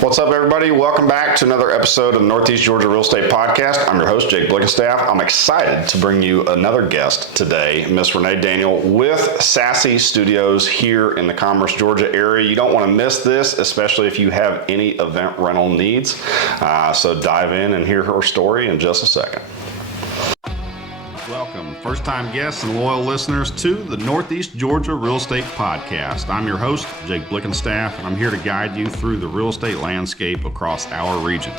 What's up, everybody? Welcome back to another episode of the Northeast Georgia Real Estate Podcast. I'm your host, 𝐃𝐑𝐏𝐿. I'm excited to bring you another guest today, Miss Rena Daniel with Sassy Studios here in the Commerce, Georgia area. You don't want to miss this, especially if you have any event rental needs. So dive in and hear her story in just a second. Welcome, first-time guests and loyal listeners to the Northeast Georgia Real Estate Podcast. I'm your host, 𝐃𝐑𝐿, and I'm here to guide you through the real estate landscape across our region.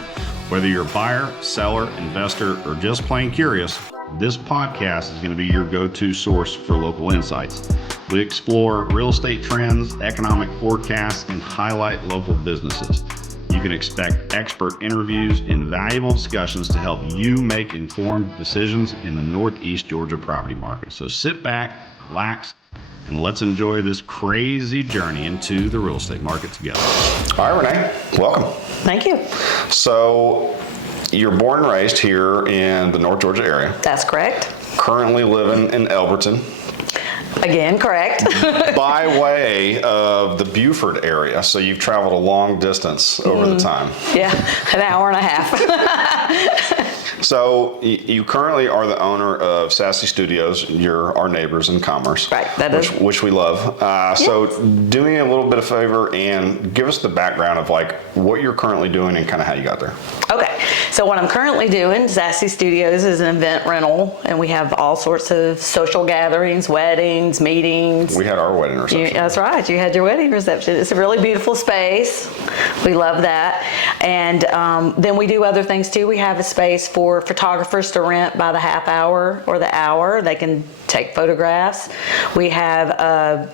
Whether you're a buyer, seller, investor, or just plain curious, this podcast is going to be your go-to source for local insights. We explore real estate trends, economic forecasts, and highlight local businesses. You can expect expert interviews and valuable discussions to help you make informed decisions in the Northeast Georgia property market. So sit back, relax, and let's enjoy this crazy journey into the real estate market together. All right, Rena, welcome. Thank you. So you're born and raised here in the North Georgia area. That's correct. Currently living in Elberton. Again, correct. By way of the Beaufort area, so you've traveled a long distance over the time. Yeah, an hour and a half. So you currently are the owner of Sassy Studios. You're our neighbors in Commerce, Right, which we love. Yes. So do me a little bit of favor and give us the background of like what you're currently doing and kind of how you got there. Okay, so what I'm currently doing, Sassy Studios, is an event rental, and we have all sorts of social gatherings, weddings, meetings. We had our wedding reception. That's right, you had your wedding reception. It's a really beautiful space. We love that. And then we do other things too. We have a space for photographers to rent by the half hour or the hour. They can take photographs. We have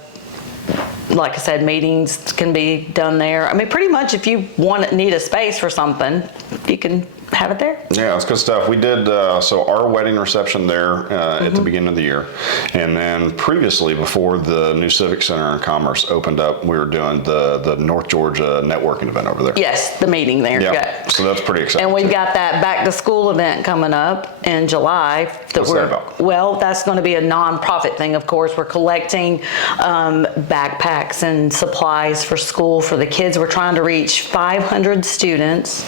like I said, meetings can be done there. I mean, pretty much if you need a space for something, you can have it there. Yeah, it's good stuff. We did, so our wedding reception there at the beginning of the year. And then previously, before the new Civic Center in Commerce opened up, we were doing the North Georgia networking event over there. Yes, the meeting there. Yeah. So that's pretty exciting. And we've got that back to school event coming up in July. What's that about? Well, that's going to be a non-profit thing, of course. We're collecting backpacks and supplies for school for the kids. We're trying to reach 500 students.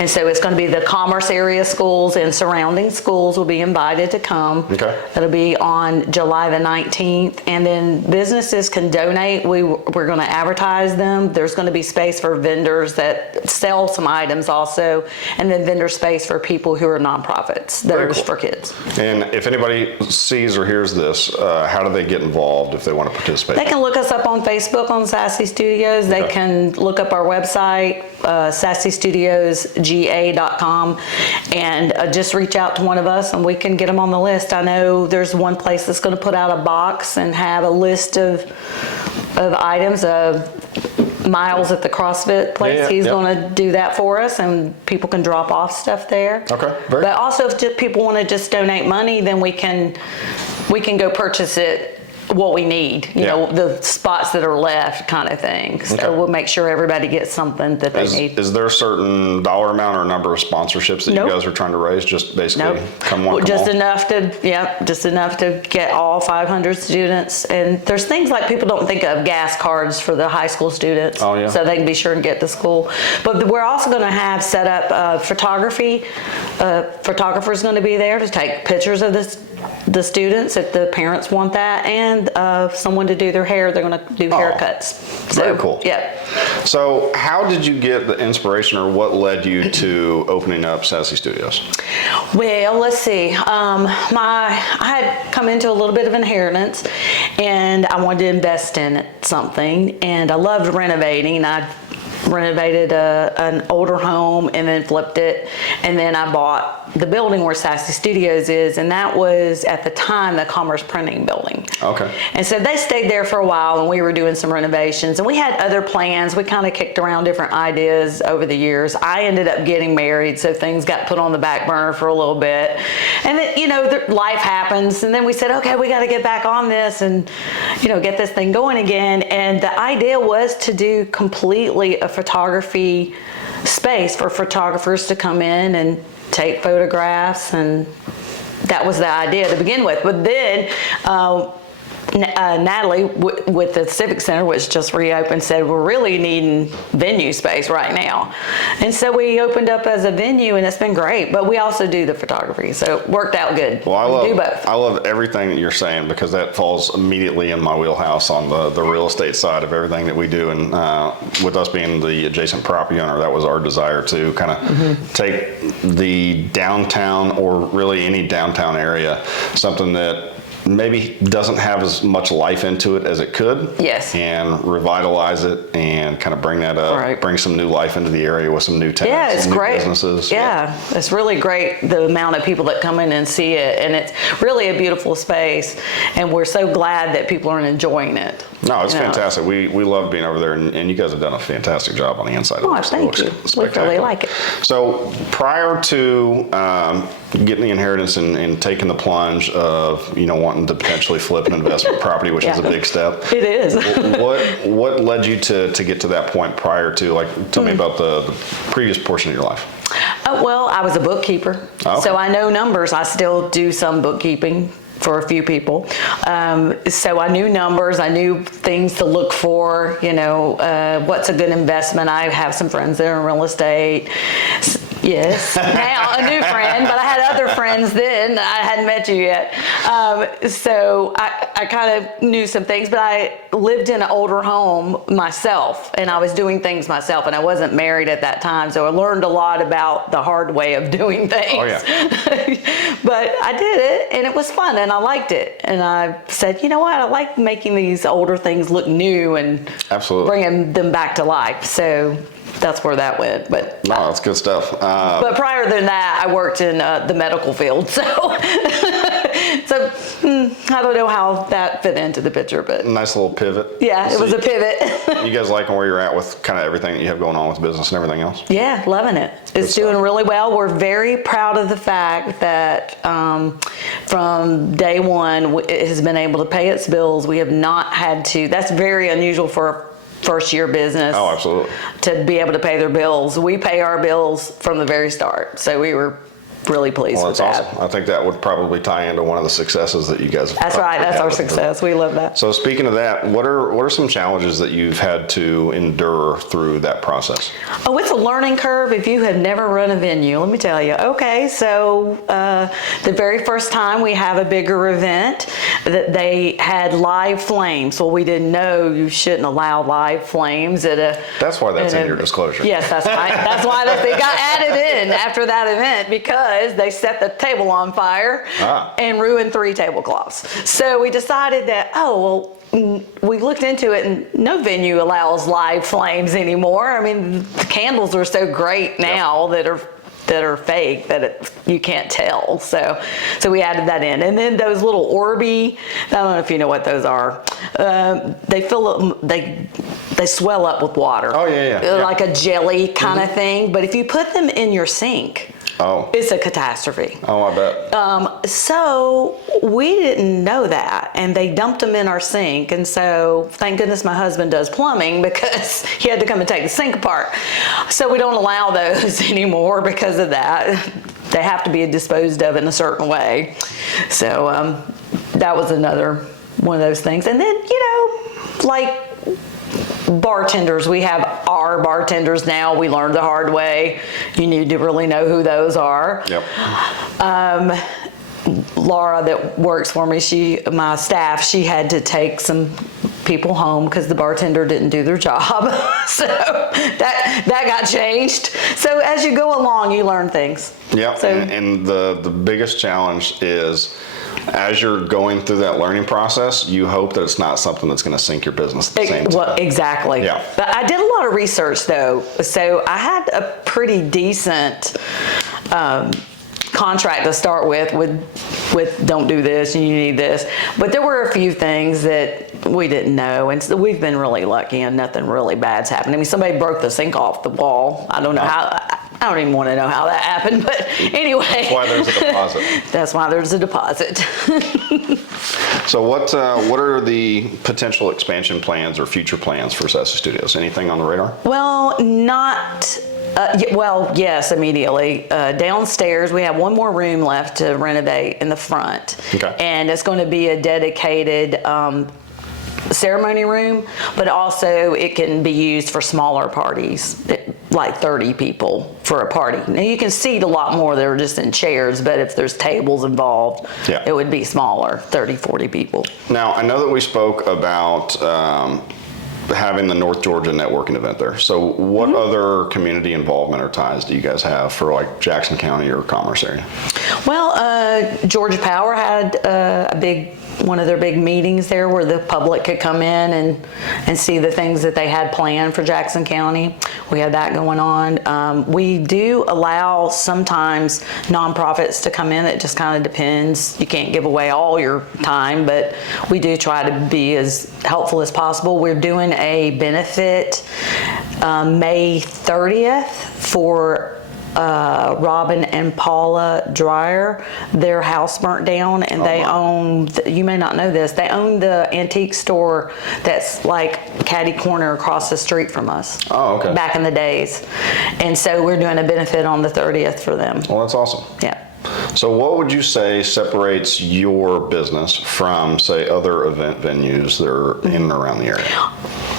And so it's going to be the Commerce area schools and surrounding schools will be invited to come. Okay. It'll be on July the 19th. And then businesses can donate. We're going to advertise them. There's going to be space for vendors that sell some items also. And then vendor space for people who are nonprofits that are for kids. And if anybody sees or hears this, how do they get involved if they want to participate? They can look us up on Facebook on Sassy Studios. They can look up our website, 𝐿𝑆assystudiosGA.com, and just reach out to one of us and we can get them on the list. I know there's one place that's going to put out a box and have a list of items. Miles at the CrossFit place, he's going to do that for us, and people can drop off stuff there. Okay, but also if people want to just donate money, then we can go purchase it, what we need, you know, the spots that are left kind of thing. So we'll make sure everybody gets something that they need. Is there a certain dollar amount or number of sponsorships that you guys are trying to raise? Just basically come one, just all? enough to get all 500 students. And there's things like people don't think of, gas cards for the high school students. Oh, yeah. So they can be sure to get to school. But we're also going to have set up photography. Photographer's going to be there to take pictures of the students if the parents want that, and someone to do their hair. They're going to do haircuts. So, very cool. Yeah. So how did you get the inspiration, or what led you to opening up Sassy Studios? Well, let's see. I had come into a little bit of inheritance, and I wanted to invest in something, and I loved renovating. I renovated an older home and then flipped it, and then I bought the building where Sassy Studios is, and that was at the time the Commerce Printing Building. Okay. And so they stayed there for a while, and we were doing some renovations, and we had other plans. We kind of kicked around different ideas over the years. I ended up getting married, so things got put on the back burner for a little bit, and then, life happens, and then we said, okay, we got to get back on this and get this thing going again. And the idea was to do completely a photography space for photographers to come in and take photographs, and that was the idea to begin with. But then Natalie with the Civic Center, which just reopened, said we're really needing venue space right now. And so we opened up as a venue, and it's been great. But we also do the photography, so it worked out good. Well, do both. I love everything that you're saying, because that falls immediately in my wheelhouse on the real estate side of everything that we do. And with us being the adjacent property owner, that was our desire to kind of take the downtown, or really any downtown area, something that maybe doesn't have as much life into it as it could. Yes. And revitalize it and kind of bring that up, right. Bring some new life into the area with some new tenants, yeah, it's some great. new businesses. Yeah, it's really great, the amount of people that come in and see it, and it's really a beautiful space, and we're so glad that people are enjoying it. No, it's fantastic. We love being over there, and you guys have done a fantastic job on the inside. Oh, thank you. We really like it. So prior to getting the inheritance and taking the plunge of, wanting to potentially flip an investment property, which is a big step. It is. What led you to get to that point prior to, tell me about the previous portion of your life. Well, I was a bookkeeper, so I know numbers. I still do some bookkeeping for a few people. So I knew numbers, I knew things to look for, what's a good investment. I have some friends that are in real estate. Yes, now a new friend, but I had other friends then. I hadn't met you yet. So I kind of knew some things, but I lived in an older home myself, and I was doing things myself, and I wasn't married at that time. So I learned a lot about the hard way of doing things. Oh, yeah. But I did it, and it was fun, and I liked it. And I said, you know what? I like making these older things look new and bringing them back to life. So that's where that went. But no, that's good stuff. But prior than that, I worked in the medical field. So, I don't know how that fit into the picture, but nice little pivot. Yeah, it was a pivot. You guys liking where you're at with kind of everything that you have going on with business and everything else? Yeah, loving it. It's doing really well. We're very proud of the fact that from day one, it has been able to pay its bills. We have not had to. That's very unusual for a first year business. Oh, absolutely. To be able to pay their bills. We pay our bills from the very start. So we were really pleased with that. Awesome. I think that would probably tie into one of the successes that you guys have. That's right. That's our success. We love that. So speaking of that, what are some challenges that you've had to endure through that process? Oh, it's a learning curve if you have never run a venue, let me tell you. Okay, so the very first time we have a bigger event, that they had live flames. Well, we didn't know you shouldn't allow live flames at a... That's why that's in your disclosure. Yes, that's right. That's why they got added in after that event, because they set the table on fire and ruined 3 tablecloths. So we decided that, we looked into it, and no venue allows live flames anymore. I mean, the candles are so great now that are fake that you can't tell. So we added that in. And then those little Orby, I don't know if you know what those are. They fill up, they swell up with water. Oh, yeah. Like a jelly kind of thing. But if you put them in your sink, it's a catastrophe. Oh, I bet. So we didn't know that, and they dumped them in our sink. And so thank goodness my husband does plumbing, because he had to come and take the sink apart. So we don't allow those anymore because of that. They have to be disposed of in a certain way. So that was another one of those things. And then, like bartenders, we have our bartenders now. We learned the hard way. You need to really know who those are. Yep. Laura that works for me, my staff, she had to take some people home because the bartender didn't do their job. So that got changed. So as you go along, you learn things. Yeah, so, and the biggest challenge is, as you're going through that learning process, you hope that it's not something that's going to sink your business at the same time. Well, exactly. Yeah. But I did a lot of research, though. So I had a pretty decent contract to start with don't do this and you need this. But there were a few things that we didn't know, and so we've been really lucky and nothing really bad's happened. I mean, somebody broke the sink off the wall. I don't know how. I don't even want to know how that happened, but anyway. That's why there's a deposit. That's why there's a deposit. So what are the potential expansion plans or future plans for Sassy Studios? Anything on the radar? Well, not Well, yes, immediately. Downstairs, we have one more room left to renovate in the front. Okay. And it's going to be a dedicated ceremony room, but also it can be used for smaller parties, like 30 people for a party. Now you can seat a lot more that are just in chairs, but if there's tables involved, it would be smaller, 30, 40 people. Now, I know that we spoke about having the North Georgia networking event there. So what other community involvement or ties do you guys have for like Jackson County or Commerce area? Well, Georgia Power had one of their big meetings there where the public could come in and see the things that they had planned for Jackson County. We had that going on. We do allow sometimes nonprofits to come in. It just kind of depends. You can't give away all your time, but we do try to be as helpful as possible. We're doing a benefit May 30th for Robin and Paula Dreyer. Their house burnt down, and they own, you may not know this, they own the antique store that's like Caddy Corner across the street from us. Oh, okay. Back in the days. And so we're doing a benefit on the 30th for them. Well, that's awesome. Yeah. So what would you say separates your business from, say, other event venues that are in and around the area?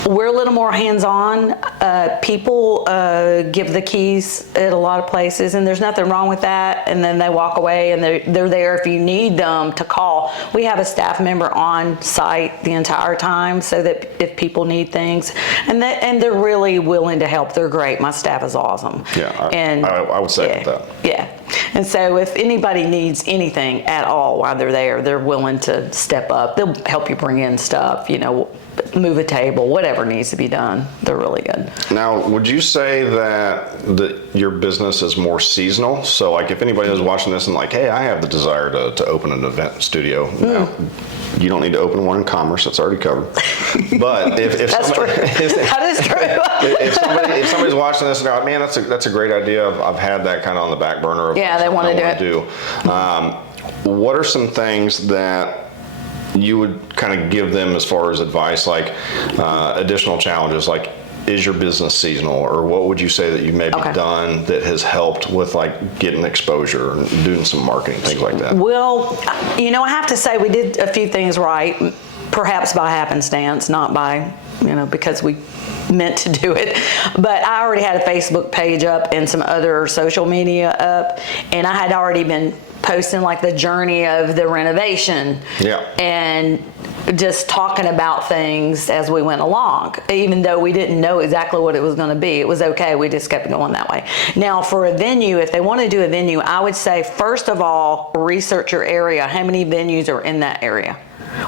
We're a little more hands-on. People give the keys at a lot of places, and there's nothing wrong with that. And then they walk away, and they're there if you need them to call. We have a staff member on site the entire time, so that if people need things, and they're really willing to help. They're great. My staff is awesome. Yeah, I would say that. Yeah. And so if anybody needs anything at all while they're there, they're willing to step up. They'll help you bring in stuff, move a table, whatever needs to be done. They're really good. Now, would you say that your business is more seasonal? So like if anybody is watching this and like, hey, I have the desire to open an event studio. Now, you don't need to open one in Commerce, that's already covered. But if that's somebody, true. That is true. if somebody's watching this and they're like, man, that's a great idea. I've had that kind of on the back burner of they want to do it. What are some things that you would kind of give them as far as advice, like additional challenges, like is your business seasonal, or what would you say that you've maybe done that has helped with like getting exposure and doing some marketing, things like that? Well, I have to say we did a few things right, perhaps by happenstance, not by, because we meant to do it. But I already had a Facebook page up and some other social media up, and I had already been posting like the journey of the renovation and just talking about things as we went along, even though we didn't know exactly what it was going to be. It was okay. We just kept going that way. Now for a venue, if they want to do a venue, I would say first of all, research your area. How many venues are in that area?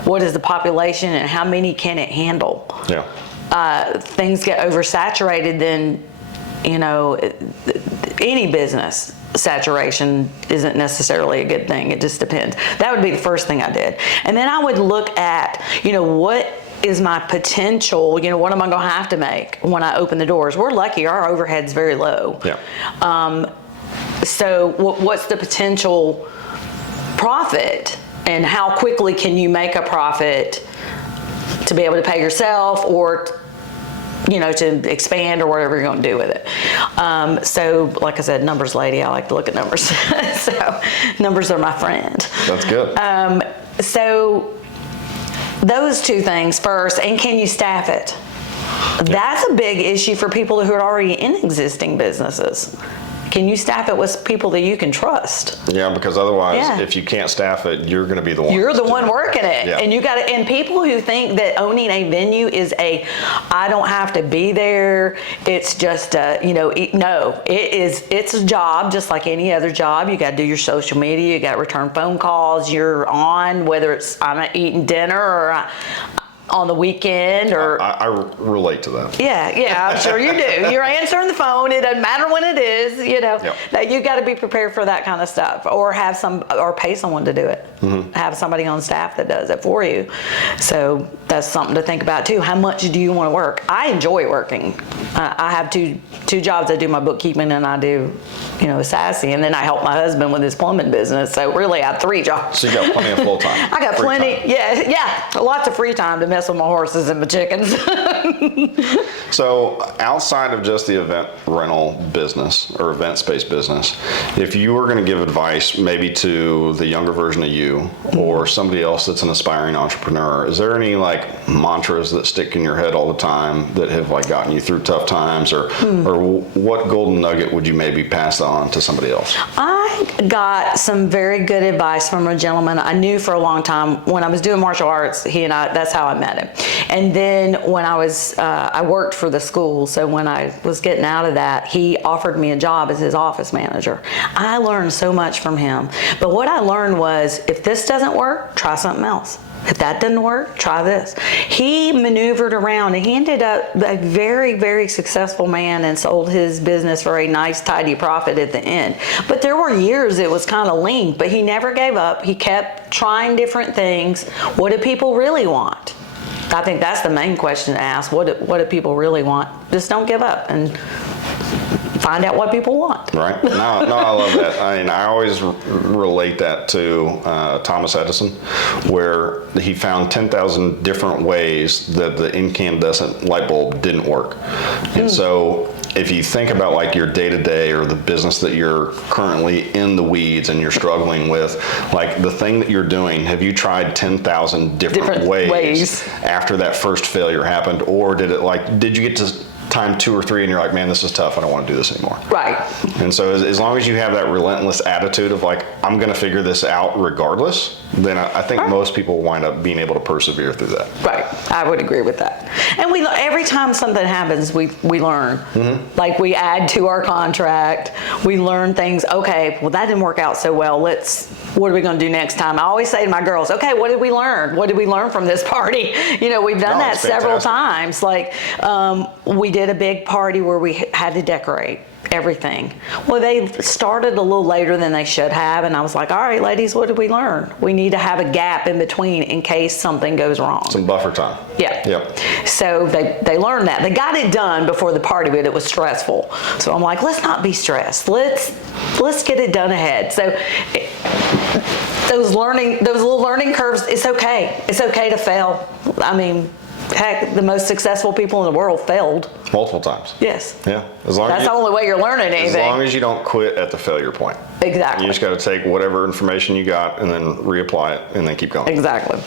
What is the population and how many can it handle? Yeah. Things get oversaturated, then any business saturation isn't necessarily a good thing. It just depends. That would be the first thing I did. And then I would look at, what is my potential, what am I going to have to make when I open the doors? We're lucky, our overhead's very low. Yeah. So what's the potential profit, and how quickly can you make a profit to be able to pay yourself or to expand or whatever you're going to do with it. So like I said, numbers lady, I like to look at numbers. So numbers are my friend. That's good. So those two things first, and can you staff it? That's a big issue for people who are already in existing businesses. Can you staff it with people that you can trust? Yeah, because otherwise, if you can't staff it, you're going to be the one. You're the one working it, and you got to. And people who think that owning a venue is I don't have to be there. It's just no, it is. It's a job just like any other job. You got to do your social media. You got to return phone calls. You're on whether it's I'm eating dinner or on the weekend, or I relate to that. Yeah, I'm sure you do. You're answering the phone. It doesn't matter when it is. That you got to be prepared for that kind of stuff, or pay someone to do it. Mm-hmm. Have somebody on staff that does it for you. So that's something to think about too. How much do you want to work? I enjoy working. I have two jobs. I do my bookkeeping and I do, Sassy, and then I help my husband with his plumbing business. So really, I have 3 jobs. So you got plenty of full time. I got plenty. Yeah, lots of free time to mess with my horses and my chickens. So outside of just the event rental business or event space business, if you were going to give advice maybe to the younger version of you or somebody else that's an aspiring entrepreneur, is there any like mantras that stick in your head all the time that have like gotten you through tough times, or what golden nugget would you maybe pass on to somebody else? I got some very good advice from a gentleman I knew for a long time. When I was doing martial arts, he and I, that's how I met him. And then when I worked for the school, so when I was getting out of that, he offered me a job as his office manager. I learned so much from him. But what I learned was, if this doesn't work, try something else. If that doesn't work, try this. He maneuvered around and he ended up a very, very successful man and sold his business for a nice, tidy profit at the end. But there were years it was kind of lean, but he never gave up. He kept trying different things. What do people really want? I think that's the main question to ask. What do people really want? Just don't give up and find out what people want. Right. No, I love that. I mean, I always relate that to Thomas Edison, where he found 10,000 different ways that the incandescent light bulb didn't work. And so if you think about like your day-to-day or the business that you're currently in the weeds and you're struggling with, like the thing that you're doing, have you tried 10,000 different ways after that first failure happened? Or did you get to time 2 or 3 and you're like, man, this is tough, I don't want to do this anymore? Right. And so as long as you have that relentless attitude of like, I'm going to figure this out regardless, then I think most people wind up being able to persevere through that. Right. I would agree with that. And every time something happens, we learn. Like we add to our contract, we learn things. Okay, well that didn't work out so well. What are we going to do next time? I always say to my girls, okay, what did we learn? What did we learn from this party? You know, we've done that several times. Like we did a big party where we had to decorate everything. Well, they started a little later than they should have, and I was like, all right, ladies, what did we learn? We need to have a gap in between in case something goes wrong. Some buffer time. Yeah. Yep. So they learned that. They got it done before the party, but it was stressful. So I'm like, let's not be stressed. Let's get it done ahead. So those little learning curves, it's okay. It's okay to fail. I mean, heck, the most successful people in the world failed. Multiple times. Yes. Yeah. That's the only way you're learning anything. As long as you don't quit at the failure point. Exactly. You just got to take whatever information you got and then reapply it and then keep going. Exactly.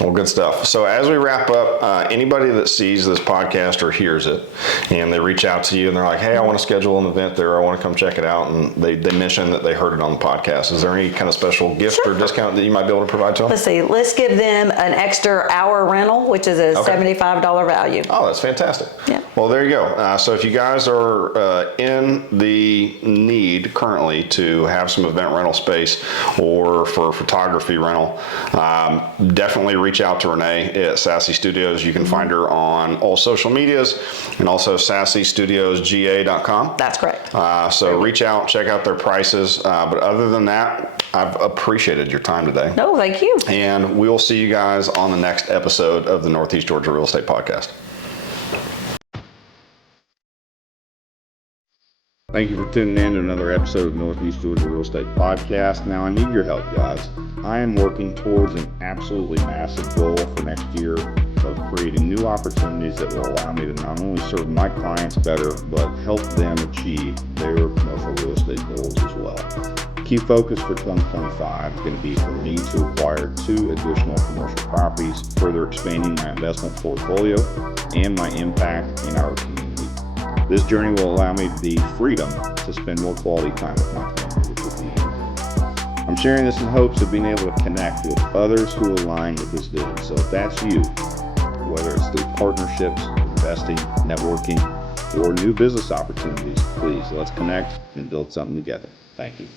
Well, good stuff. So as we wrap up, anybody that sees this podcast or hears it and they reach out to you and they're like, hey, I want to schedule an event there, I want to come check it out, and they mention that they heard it on the podcast, is there any kind of special gift or discount that you might be able to provide to them? Let's see. Let's give them an extra hour rental, which is a $75 value. Oh, that's fantastic. Yeah. Well, there you go. So if you guys are in the need currently to have some event rental space or for photography rental, definitely reach out to Renee at Sassy Studios. You can find her on all social medias and also sassystudiosga.com. That's correct. So reach out, check out their prices. But other than that, I've appreciated your time today. No, thank you. And we'll see you guys on the next episode of the Northeast Georgia Real Estate Podcast. Thank you for tuning in to another episode of Northeast Georgia Real Estate Podcast. Now, I need your help, guys. I am working towards an absolutely massive goal for next year of creating new opportunities that will allow me to not only serve my clients better, but help them achieve their commercial real estate goals as well. Key focus for 2025 is going to be for me to acquire 2 additional commercial properties, further expanding my investment portfolio and my impact in our community. This journey will allow me the freedom to spend more quality time with my family, which will be important. I'm sharing this in hopes of being able to connect with others who align with this vision. So if that's you, whether it's through partnerships, investing, networking, or new business opportunities, please let's connect and build something together. Thank you.